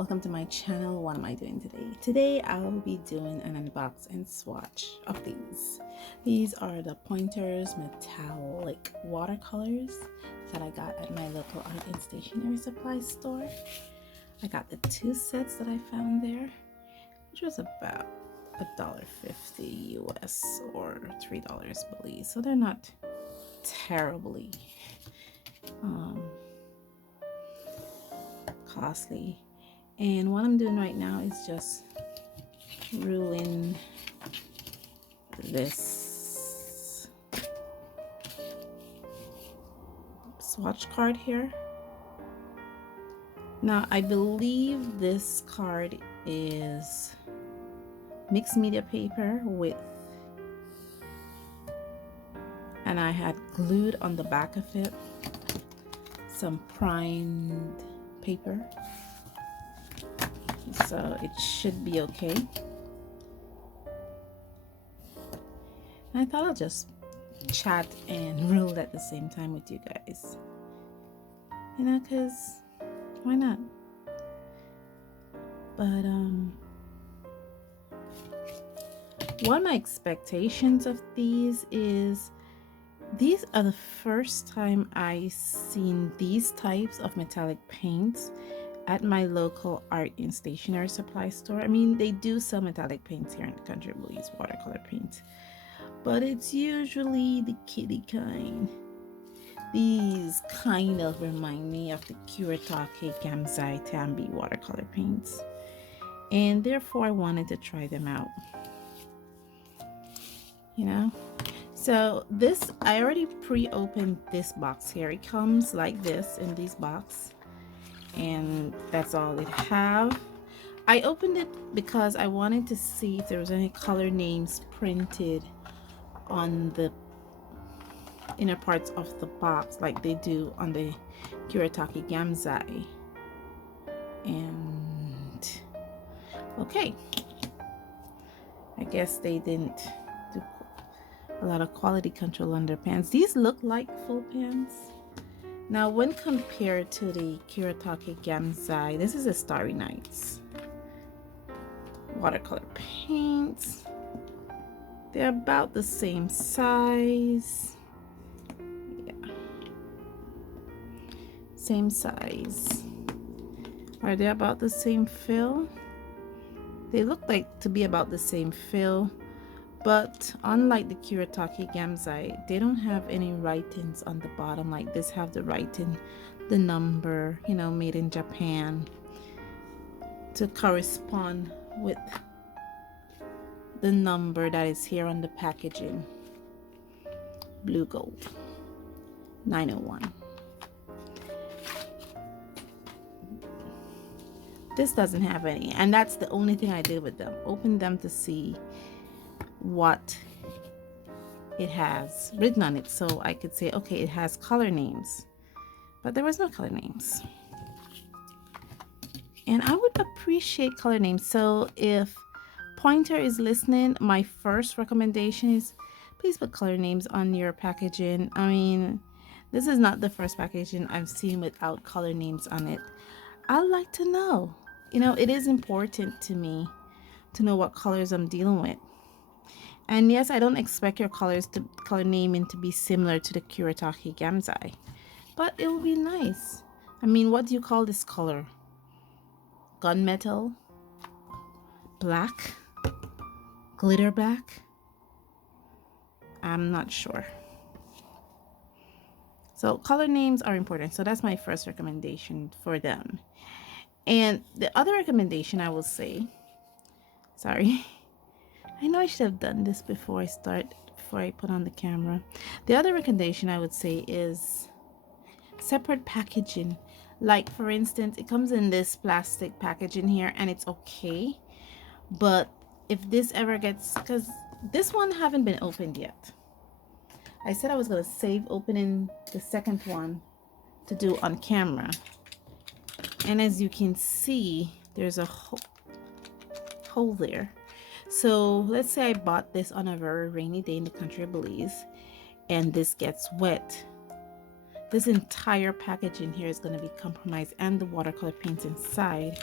welcome to my channel. What am I doing today? Today I will be doing an unbox and swatch of these. These are the Pointers metallic watercolors that I got at my local art and stationery supply store. I got the 2 sets that I found there, which was about $1.50 US or $3 Belize, so they're not terribly costly. And what I'm doing right now is just ruin this swatch card here. Now I believe this card is mixed media paper with, and I had glued on the back of it some primed paper, so it should be okay. I thought I'll just chat and rule at the same time with you guys, you know, because why not? But one of my expectations of these is, these are the first time I've seen these types of metallic paints at my local art and stationery supply store. I mean, they do sell metallic paints here in the country, Belize, watercolor paints, but it's usually the kiddie kind. These kind of remind me of the Kuretake, Gansai, Tambi watercolor paints, and therefore I wanted to try them out, you know. So this, I already pre-opened this box here. It comes like this in this box, and that's all it have. I opened it because I wanted to see if there was any color names printed on the inner parts of the box like they do on the Kuretake Gansai. And okay, I guess they didn't do a lot of quality control on their pans. These look like full pans. Now when compared to the Kuretake Gansai, this is a Starry Nights watercolor paints. They're about the same size. Yeah, same size. Are they about the same fill? They look like to be about the same fill, but unlike the Kuretake Gansai, they don't have any writings on the bottom like this have the writing, the number, you know, made in Japan, to correspond with the number that is here on the packaging. Blue gold 901. This doesn't have any, and that's the only thing I did with them. Open them to see what it has written on it, so I could say, okay, it has color names, but there was no color names, and I would appreciate color names. So if Pointer is listening, my first recommendation is please put color names on your packaging. I mean, this is not the first packaging I've seen without color names on it. I'd like to know, you know, it is important to me to know what colors I'm dealing with. And yes, I don't expect your colors to color naming to be similar to the Kuretake Gansai, but it will be nice. I mean, what do you call this color? Gunmetal? Black? Glitter black? I'm not sure. So color names are important. So that's my first recommendation for them. And the other recommendation I will say, sorry, I know I should have done this before I put on the camera. The other recommendation I would say is separate packaging. Like for instance, it comes in this plastic packaging here and it's okay. But if this ever gets, because this one haven't been opened yet. I said I was going to save opening the second one to do on camera. And as you can see, there's a hole there. So let's say I bought this on a very rainy day in the country of Belize and this gets wet. This entire packaging here is going to be compromised, and the watercolor paints inside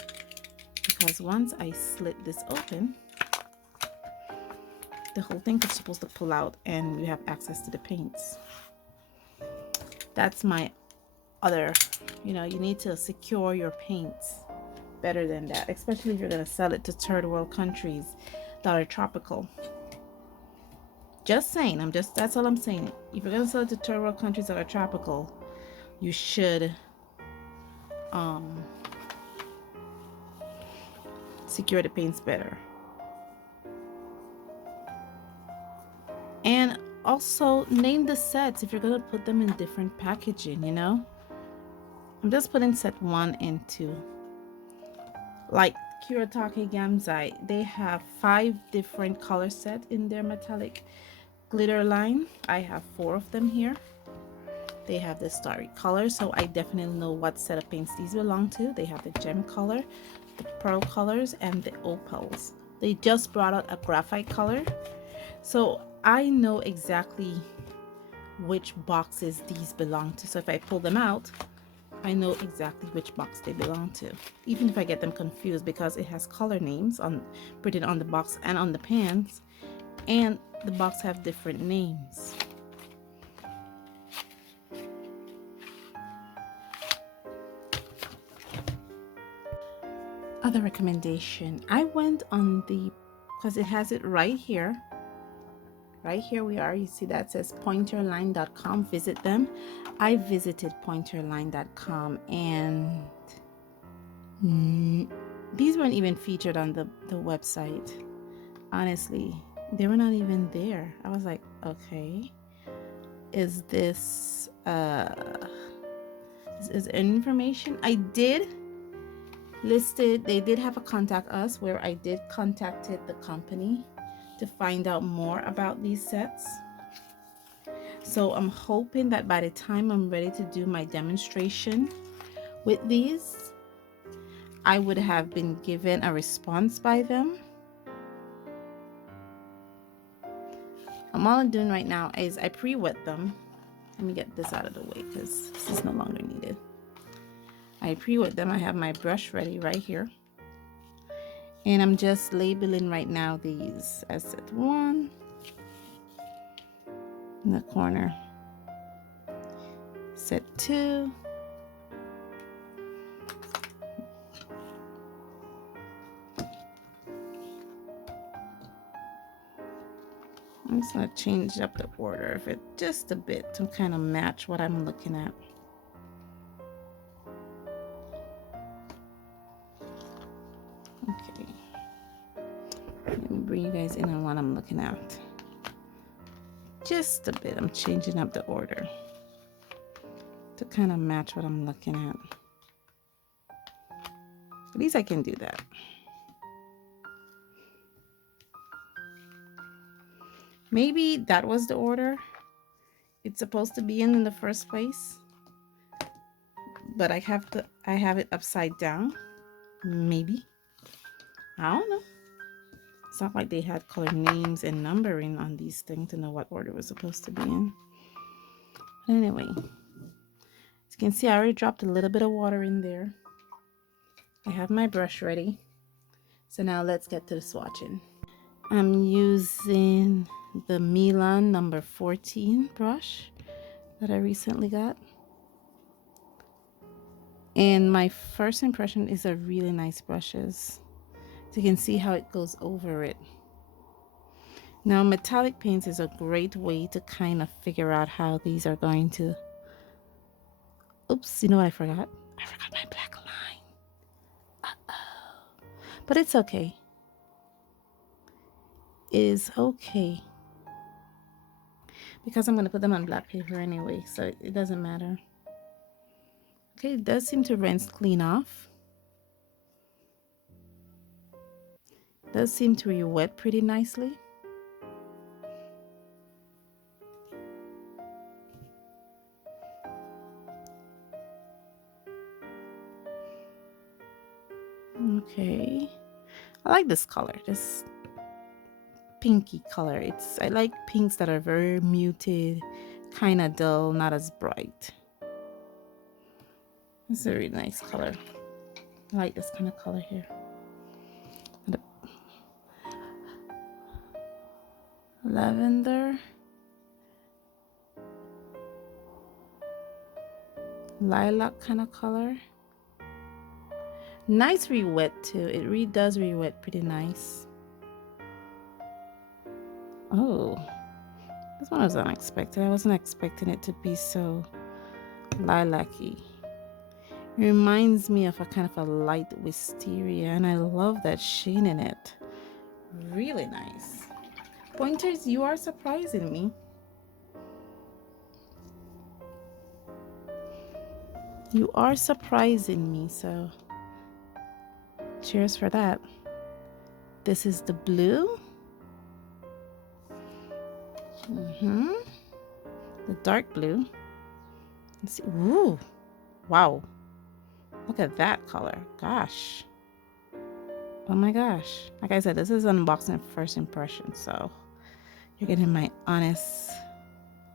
because once I slit this open, the whole thing is supposed to pull out and you have access to the paints. That's my other, you need to secure your paints better than that, especially if you're going to sell it to third world countries that are tropical. Just saying, that's all I'm saying. If you're going to sell it to third world countries that are tropical, you should secure the paints better. And also name the sets if you're going to put them in different packaging, I'm just putting set 1 and 2. Like Kuretake Gansai, they have 5 different color sets in their metallic glitter line. I have 4 of them here. They have the starry color, so I definitely know what set of paints these belong to. They have the gem color, the pearl colors, and the opals. They just brought out a graphite color, so I know exactly which boxes these belong to. So if I pull them out, I know exactly which box they belong to, even if I get them confused, because it has color names printed on the box and on the pans, and the box have different names. Other recommendation, I went on because it has it right here. Right here we are. You see that says pointerline.com. Visit them. I visited pointerline.com, and these weren't even featured on the website. Honestly, they were not even there. I was like, okay, is this is information? I did listed. They did have a contact us, where I did contacted the company to find out more about these sets. So I'm hoping that by the time I'm ready to do my demonstration with these, I would have been given a response by them. All I'm doing right now is I pre-wet them. Let me get this out of the way because this is no longer needed. I pre-wet them. I have my brush ready right here. And I'm just labeling right now these as set 1 in the corner, set 2, I'm just going to change up the order of it just a bit to kind of match what I'm looking at. Okay, let me bring you guys in on what I'm looking at. Just a bit. I'm changing up the order to kind of match what I'm looking at. At least I can do that. Maybe that was the order it's supposed to be in the first place, but I have it upside down. Maybe. I don't know. It's not like they had color names and numbering on these things to know what order was supposed to be in. But anyway, as you can see, I already dropped a little bit of water in there. I have my brush ready. So now let's get to the swatching. I'm using the Milan number 14 brush that I recently got. And my first impression is a really nice brushes. So you can see how it goes over it. Now, metallic paints is a great way to kind of figure out how these are going to... Oops, you know what I forgot? I forgot my black line. Uh-oh. But it's okay. It is okay. Because I'm going to put them on black paper anyway, so it doesn't matter. Okay, it does seem to rinse clean off. It does seem to re-wet pretty nicely. Okay, I like this color, this pinky color. I like pinks that are very muted, kind of dull, not as bright. It's a really nice color. I like this kind of color here. lavender, lilac kind of color. Nice re-wet too. It really does re-wet pretty nice. Oh, this one was unexpected. I wasn't expecting it to be so lilac-y. It reminds me of a kind of a light wisteria, and I love that sheen in it. Really nice. Pointers, you are surprising me. You are surprising me, so cheers for that. This is the blue. The dark blue. Let's see. Ooh, wow. Look at that color. Gosh. Oh my gosh. Like I said, this is unboxing first impression, so you're getting my honest.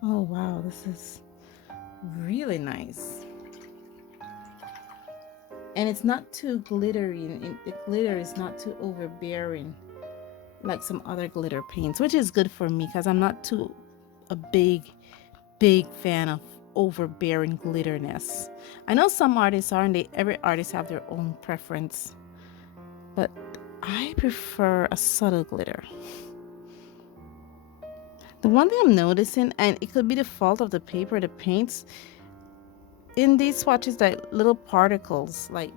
Oh wow, this is really nice. And it's not too glittery. The glitter is not too overbearing like some other glitter paints, which is good for me because I'm not too a big fan of overbearing glitterness. I know some artists are, and every artist have their own preference, but I prefer a subtle glitter. The one thing I'm noticing, and it could be the fault of the paper, the paints in these swatches, that little particles, like,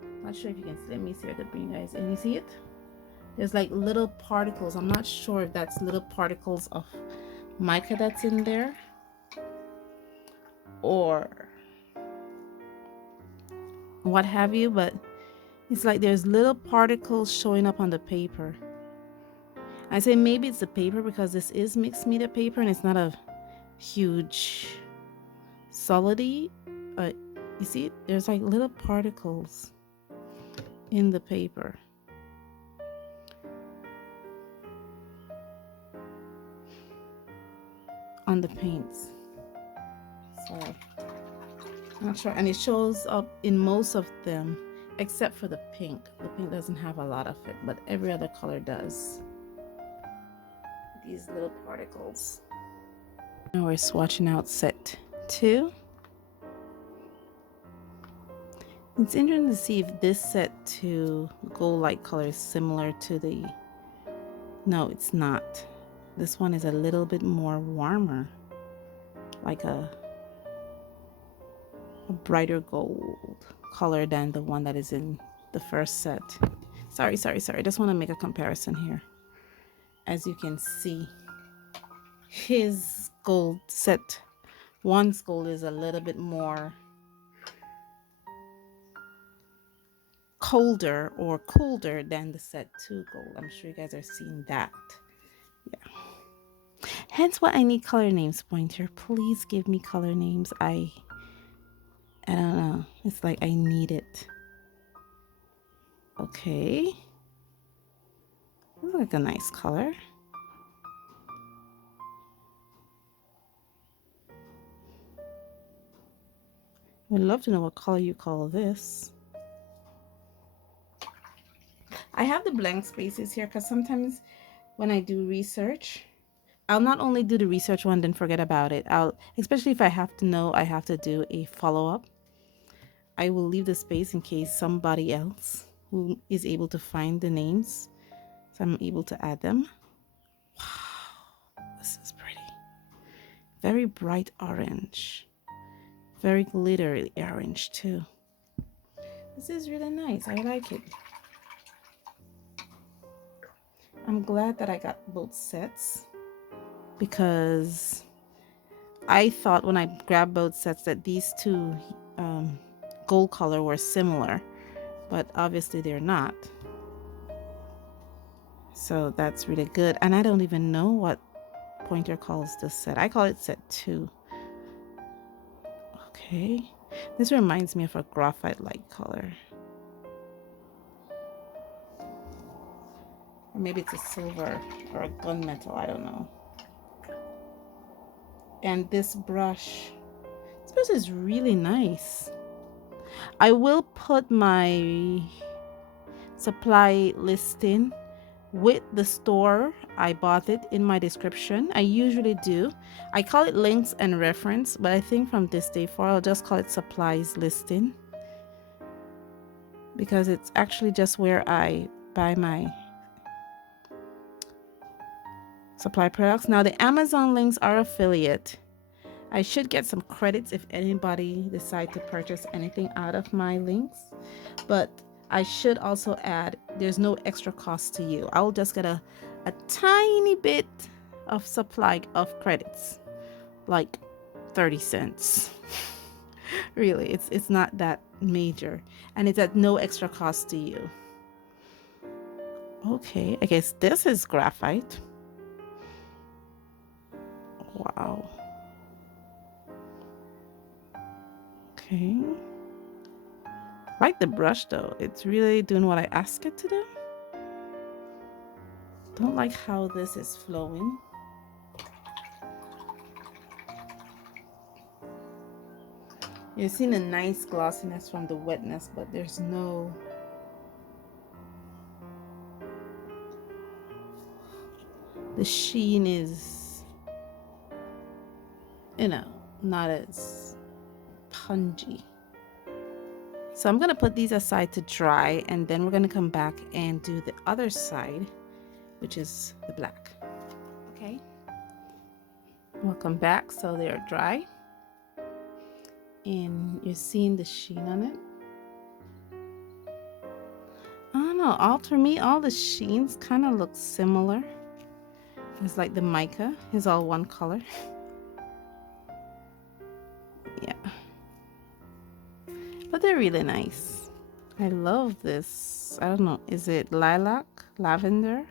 I'm not sure if you can see. Let me see if I can bring you guys in. You see it? There's like little particles. I'm not sure if that's little particles of mica that's in there, or what have you, but it's like there's little particles showing up on the paper. I say maybe it's the paper because this is mixed media paper and it's not a huge solidy. You see, there's like little particles in the paper. On the paints. So I'm not sure, and it shows up in most of them except for the pink. The pink doesn't have a lot of it, but every other color does. These little particles. Now we're swatching out set 2. It's interesting to see if this set 2 gold light color is similar to the... No, it's not. This one is a little bit more warmer, like a brighter gold color than the one that is in the first set. Sorry. I just want to make a comparison here. As you can see, his gold set 1's gold is a little bit more colder or cooler than the set 2 gold. I'm sure you guys are seeing that. Yeah. Hence why I need color names, Pointer. Please give me color names. I don't know. It's like I need it. Okay. Looks like a nice color. I'd love to know what color you call this. I have the blank spaces here because sometimes when I do research, I'll not only do the research one then forget about it. Especially if I have to know I have to do a follow-up, I will leave the space in case somebody else who is able to find the names, so I'm able to add them. Wow, this is pretty. Very bright orange. Very glittery orange too. This is really nice. I like it. I'm glad that I got both sets because I thought when I grabbed both sets that these two gold color were similar, but obviously they're not. So that's really good. And I don't even know what Pointer calls this set. I call it set 2. Okay. This reminds me of a graphite light color. Or maybe it's a silver or a gunmetal, I don't know. And this brush is really nice. I will put my supply listing with the store. I bought it in my description. I usually do. I call it links and reference, but I think from this day forward, I'll just call it supplies listing, because it's actually just where I buy my supply products. Now the Amazon links are affiliate. I should get some credits if anybody decide to purchase anything out of my links, but I should also add there's no extra cost to you. I'll just get a tiny bit of supply of credits, like 30 cents. Really, it's not that major, and it's at no extra cost to you. Okay, I guess this is graphite. Wow. Okay. I like the brush though. It's really doing what I ask it to do. Don't like how this is flowing. You're seeing a nice glossiness from the wetness, but there's no... The sheen is, you know, not as pungy. So I'm going to put these aside to dry, and then we're going to come back and do the other side, which is the black. Okay. Welcome back. So they're dry, and you're seeing the sheen on it. I don't know, all for me, all the sheens kind of look similar. It's like the mica is all one color. Yeah. But they're really nice. I love this. I don't know, is it lilac? Lavender?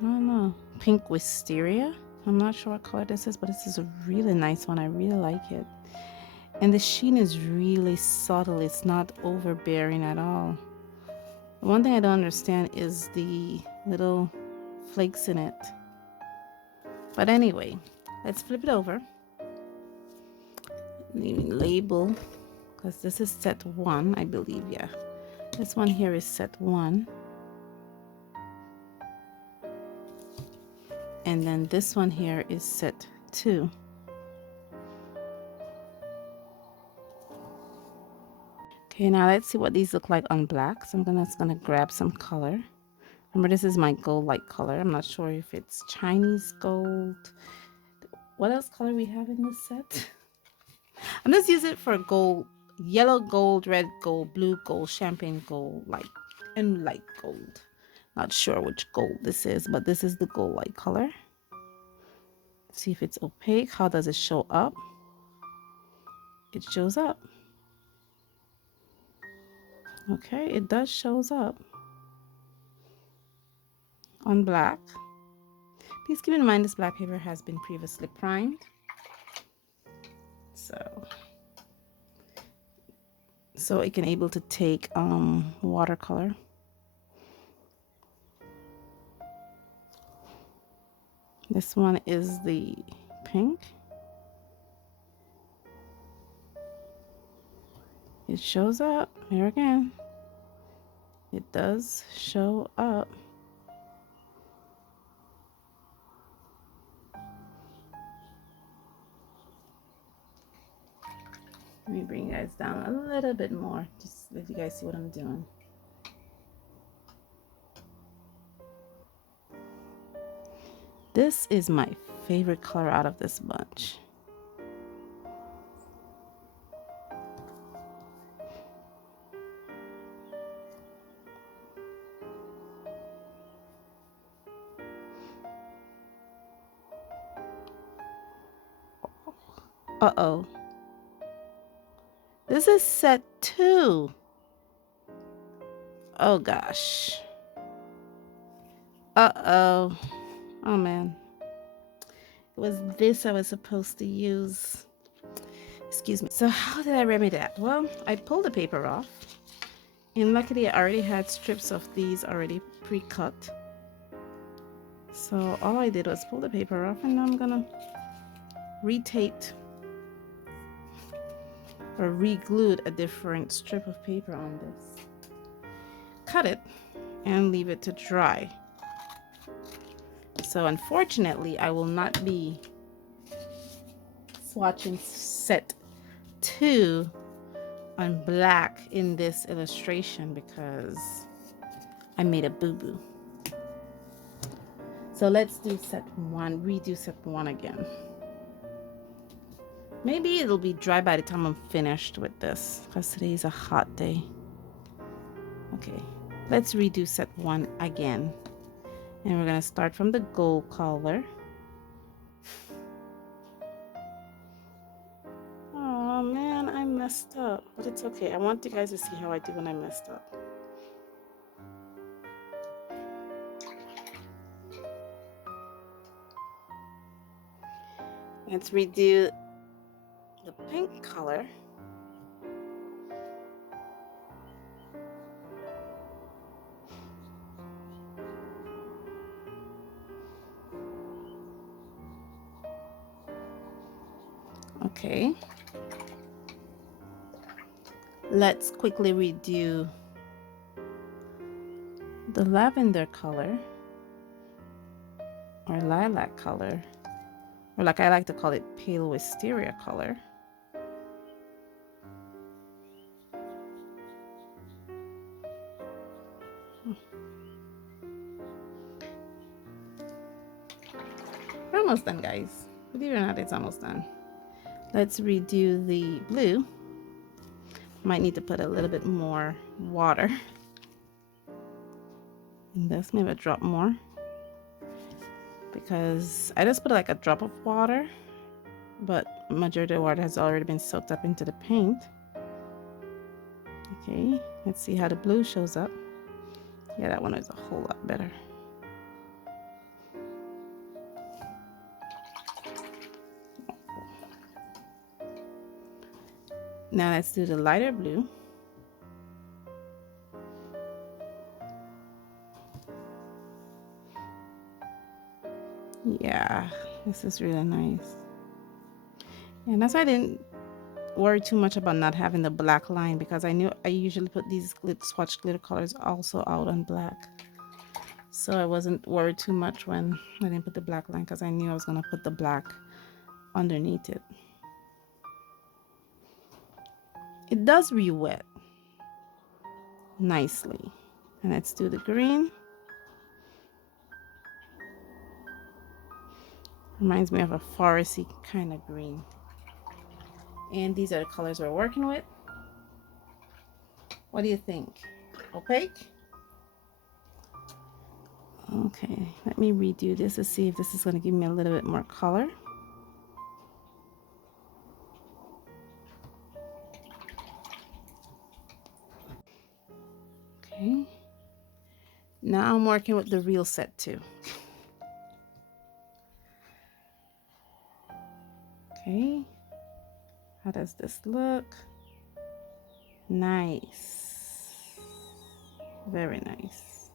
I don't know. Pink wisteria? I'm not sure what color this is, but this is a really nice one. I really like it. And the sheen is really subtle. It's not overbearing at all. The one thing I don't understand is the little flakes in it. But anyway, let's flip it over. Label, because this is set 1, I believe. Yeah, this one here is set 1, and then this one here is set 2. Okay, now let's see what these look like on black. So I'm just gonna grab some color. Remember, this is my gold light color. I'm not sure if it's Chinese gold. What else color we have in this set? I'm just using it for gold, yellow gold, red gold, blue gold, champagne gold, and light gold. Not sure which gold this is, but this is the gold light color. See if it's opaque. How does it show up? It shows up. Okay, it does shows up on black. Please keep in mind this black paper has been previously primed. So it can able to take watercolor. This one is the pink. It shows up here again. It does show up. Let me bring you guys down a little bit more, just let you guys see what I'm doing. This is my favorite color out of this bunch. Uh-oh. This is set 2. Oh gosh. Uh-oh. Oh man. It was this I was supposed to use. Excuse me. So how did I remedy that? Well, I pulled the paper off. And luckily I already had strips of these already pre-cut. So all I did was pull the paper off, and now I'm gonna retape or re-glued a different strip of paper on this. Cut it, and leave it to dry. So unfortunately, I will not be swatching set 2 on black in this illustration because I made a boo-boo. So let's do set 1, redo set 1 again. Maybe it'll be dry by the time I'm finished with this because today's a hot day. Okay, let's redo set 1 again. And we're gonna start from the gold color. Oh man, I messed up, but it's okay. I want you guys to see how I do when I messed up. Let's redo the pink color. Okay. Let's quickly redo the lavender color or lilac color, or like I like to call it, pale wisteria color. We're almost done, guys. Believe it or not, it's almost done. Let's redo the blue. Might need to put a little bit more water in this, maybe a drop more, because I just put like a drop of water, but majority of the water has already been soaked up into the paint. Okay, let's see how the blue shows up. Yeah, that one is a whole lot better. Now let's do the lighter blue. Yeah, this is really nice. And that's why I didn't worry too much about not having the black line, because I knew I usually put these swatch glitter colors also out on black. So I wasn't worried too much when I didn't put the black line, because I knew I was going to put the black underneath it. It does re-wet nicely. And let's do the green. Reminds me of a foresty kind of green. And these are the colors we're working with. What do you think? Opaque? Okay, let me redo this to see if this is going to give me a little bit more color. Okay. Now I'm working with the real set 2. Okay. How does this look? Nice. Very nice.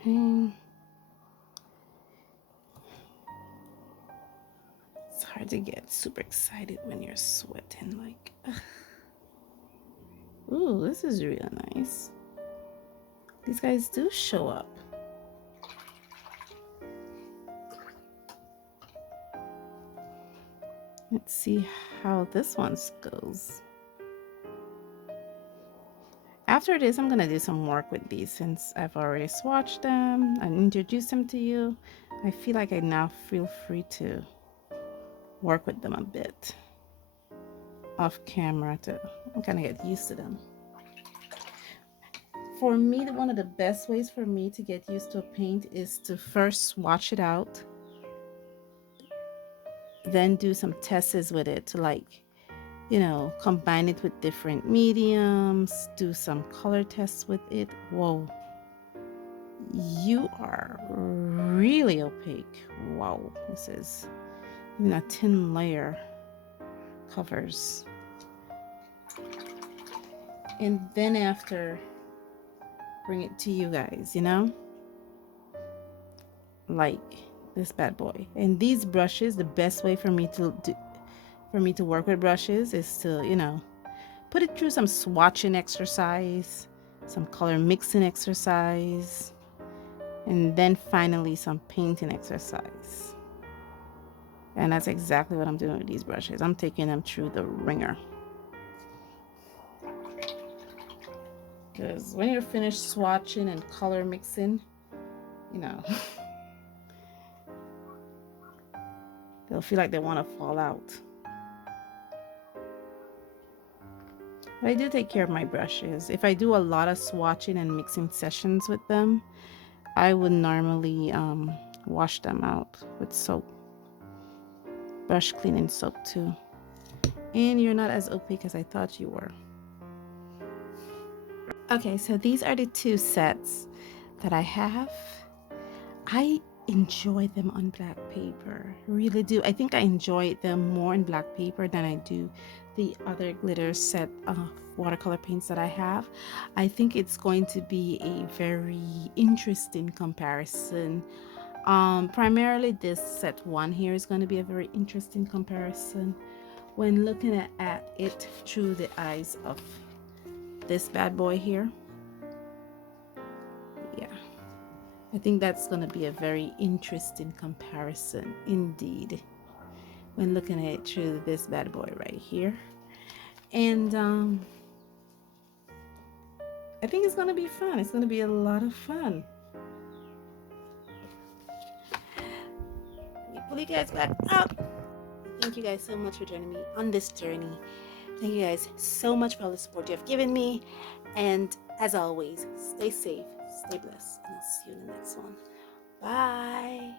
Okay. It's hard to get super excited when you're sweating like. Ooh, this is really nice. These guys do show up. Let's see how this one goes. After this, I'm gonna do some work with these since I've already swatched them and introduced them to you. I feel like I now feel free to work with them a bit off camera to kind of get used to them. For me, one of the best ways for me to get used to a paint is to first swatch it out, then do some tests with it to, like, you know, combine it with different mediums, do some color tests with it. Whoa, you are really opaque. Wow, this is even a thin layer covers. And then after, bring it to you guys, you know, like this bad boy. And these brushes, the best way for me to for me to work with brushes is to, you know, put it through some swatching exercise, some color mixing exercise, and then finally some painting exercise. And that's exactly what I'm doing with these brushes. I'm taking them through the ringer. Because when you're finished swatching and color mixing, you know, they'll feel like they want to fall out. But I do take care of my brushes. If I do a lot of swatching and mixing sessions with them, I would normally wash them out with soap. Brush cleaning soap too. And you're not as opaque as I thought you were. Okay, so these are the two sets that I have. I enjoy them on black paper, really do. I think I enjoy them more in black paper than I do the other glitter set of watercolor paints that I have. I think it's going to be a very interesting comparison. Primarily this set one here is going to be a very interesting comparison when looking at it through the eyes of this bad boy here. Yeah, I think that's going to be a very interesting comparison indeed when looking at it through this bad boy right here. And I think it's going to be fun. It's going to be a lot of fun. Let me pull you guys back up. Thank you guys so much for joining me on this journey. Thank you guys so much for all the support you have given me. And as always, stay safe, stay blessed, and I'll see you in the next one. Bye.